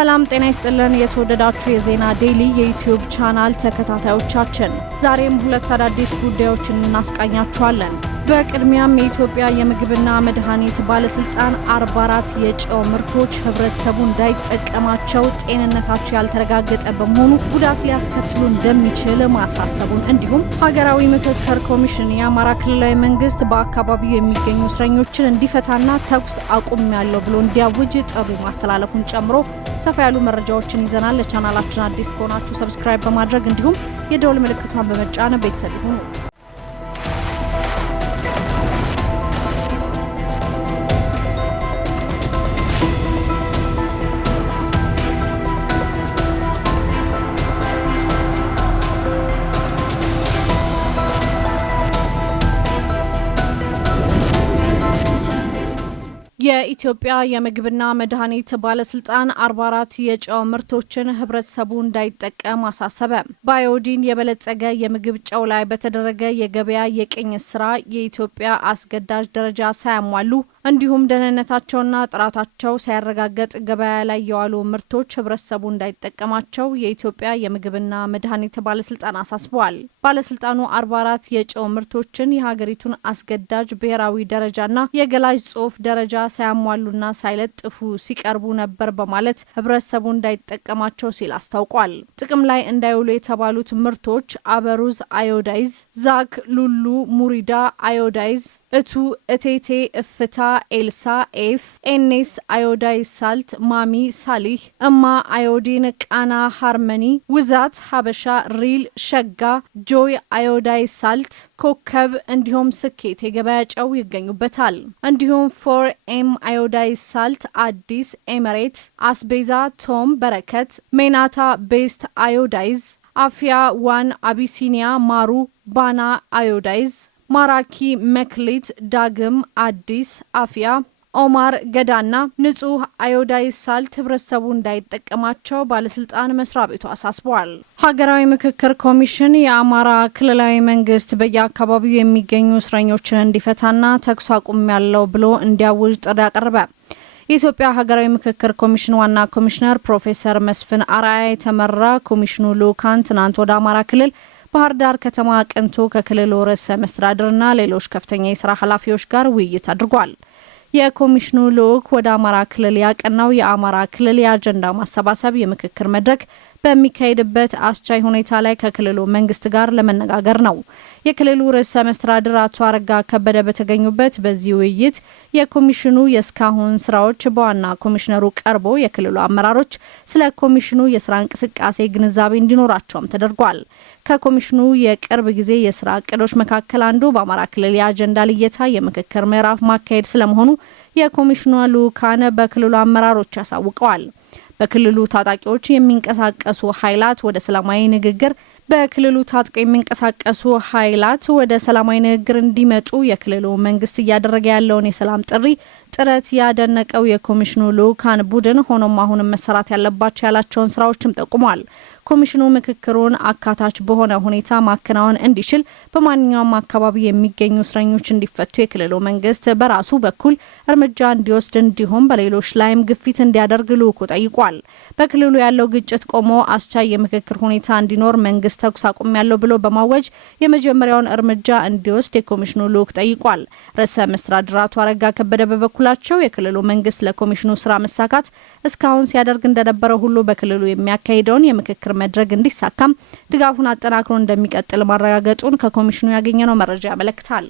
ሰላም ጤና ይስጥልን የተወደዳችሁ የዜና ዴሊ የዩቲዩብ ቻናል ተከታታዮቻችን ዛሬም ሁለት አዳዲስ ጉዳዮችን እናስቃኛችኋለን። በቅድሚያም የኢትዮጵያ የምግብና መድኃኒት ባለስልጣን 44 የጨው ምርቶች ህብረተሰቡ እንዳይጠቀማቸው ጤንነታቸው ያልተረጋገጠ በመሆኑ ጉዳት ሊያስከትሉ እንደሚችል ማሳሰቡን እንዲሁም ሀገራዊ ምክክር ኮሚሽን የአማራ ክልላዊ መንግስት በአካባቢው የሚገኙ እስረኞችን እንዲፈታና ተኩስ አቁም ያለው ብሎ እንዲያውጅ ጥሪ ማስተላለፉን ጨምሮ ሰፋ ያሉ መረጃዎችን ይዘናል። ለቻናላችን አዲስ ከሆናችሁ ሰብስክራይብ በማድረግ እንዲሁም የደወል ምልክቷን በመጫን ቤተሰብ ይሁኑ። የኢትዮጵያ የምግብና መድኃኒት ባለስልጣን 44 የጨው ምርቶችን ህብረተሰቡ እንዳይጠቀም አሳሰበ። በአዮዲን የበለጸገ የምግብ ጨው ላይ በተደረገ የገበያ የቅኝት ስራ የኢትዮጵያ አስገዳጅ ደረጃ ሳያሟሉ እንዲሁም ደህንነታቸውና ጥራታቸው ሳይረጋገጥ ገበያ ላይ የዋሉ ምርቶች ህብረተሰቡ እንዳይጠቀማቸው የኢትዮጵያ የምግብና መድኃኒት ባለስልጣን አሳስበዋል። ባለስልጣኑ 44 የጨው ምርቶችን የሀገሪቱን አስገዳጅ ብሔራዊ ደረጃና የገላጭ ጽሑፍ ደረጃ ሳያሟሉና ሳይለጥፉ ሲቀርቡ ነበር በማለት ህብረተሰቡ እንዳይጠቀማቸው ሲል አስታውቋል። ጥቅም ላይ እንዳይውሉ የተባሉት ምርቶች አበሩዝ አዮዳይዝ፣ ዛክ ሉሉ ሙሪዳ አዮዳይዝ፣ እቱ እቴቴ እፍታ ኤልሳ ኤፍ ኤኔስ አዮዳይዝ ሳልት ማሚ ሳሊህ እማ አዮዲን ቃና ሃርመኒ ውዛት ሀበሻ ሪል ሸጋ ጆይ አዮዳይዝ ሳልት ኮከብ እንዲሁም ስኬት የገበያ ጨው ይገኙበታል። እንዲሁም ፎር ኤም አዮዳይዝ ሳልት አዲስ ኤመሬት አስቤዛ ቶም በረከት ሜናታ ቤስት አዮዳይዝ አፊያ ዋን አቢሲኒያ ማሩ ባና አዮዳይዝ ማራኪ መክሊት ዳግም አዲስ አፊያ ኦማር ገዳና ንጹህ አዮዳይዝ ሳልት ህብረተሰቡ እንዳይጠቀማቸው ባለስልጣን መስሪያ ቤቱ አሳስበዋል። ሀገራዊ ምክክር ኮሚሽን የአማራ ክልላዊ መንግስት በየአካባቢው የሚገኙ እስረኞችን እንዲፈታና ተኩስ አቁም ያለው ብሎ እንዲያውጅ ጥሪ አቀረበ። የኢትዮጵያ ሀገራዊ ምክክር ኮሚሽን ዋና ኮሚሽነር ፕሮፌሰር መስፍን አርአያ የተመራ ኮሚሽኑ ልኡካን ትናንት ወደ አማራ ክልል ባህር ዳር ከተማ አቅንቶ ከክልሉ ርዕሰ መስተዳድርና ሌሎች ከፍተኛ የስራ ኃላፊዎች ጋር ውይይት አድርጓል። የኮሚሽኑ ልኡክ ወደ አማራ ክልል ያቀናው የአማራ ክልል የአጀንዳ ማሰባሰብ የምክክር መድረክ በሚካሄድበት አስቻይ ሁኔታ ላይ ከክልሉ መንግስት ጋር ለመነጋገር ነው። የክልሉ ርዕሰ መስተዳድር አቶ አረጋ ከበደ በተገኙበት በዚህ ውይይት የኮሚሽኑ የስካሁን ስራዎች በዋና ኮሚሽነሩ ቀርቦ የክልሉ አመራሮች ስለ ኮሚሽኑ የስራ እንቅስቃሴ ግንዛቤ እንዲኖራቸውም ተደርጓል። ከኮሚሽኑ የቅርብ ጊዜ የስራ እቅዶች መካከል አንዱ በአማራ ክልል የአጀንዳ ልየታ የምክክር ምዕራፍ ማካሄድ ስለመሆኑ የኮሚሽኑ ልኡካን በክልሉ አመራሮች ያሳውቀዋል። በክልሉ ታጣቂዎች የሚንቀሳቀሱ ኃይላት ወደ ሰላማዊ ንግግር ወደ ሰላማዊ ንግግር እንዲመጡ የክልሉ መንግስት እያደረገ ያለውን የሰላም ጥረት ያደነቀው የኮሚሽኑ ልኡካን ቡድን ሆኖም አሁንም መሰራት ያለባቸው ያላቸውን ስራዎችም ጠቁሟል። ኮሚሽኑ ምክክሩን አካታች በሆነ ሁኔታ ማከናወን እንዲችል በማንኛውም አካባቢ የሚገኙ እስረኞች እንዲፈቱ የክልሉ መንግስት በራሱ በኩል እርምጃ እንዲወስድ እንዲሁም በሌሎች ላይም ግፊት እንዲያደርግ ልኡኩ ጠይቋል። በክልሉ ያለው ግጭት ቆሞ አስቻይ የምክክር ሁኔታ እንዲኖር መንግስት ተኩስ አቁም ያለው ብሎ በማወጅ የመጀመሪያውን እርምጃ እንዲወስድ የኮሚሽኑ ልኡክ ጠይቋል። ርዕሰ መስተዳድር አቶ አረጋ ከበደ በበኩላቸው የክልሉ መንግስት ለኮሚሽኑ ስራ መሳካት እስካሁን ሲያደርግ እንደነበረው ሁሉ በክልሉ የሚያካሂደውን የምክክር መድረክ እንዲሳካም ድጋፉን አጠናክሮ እንደሚቀጥል ማረጋገጡን ከኮሚሽኑ ያገኘነው መረጃ ያመለክታል።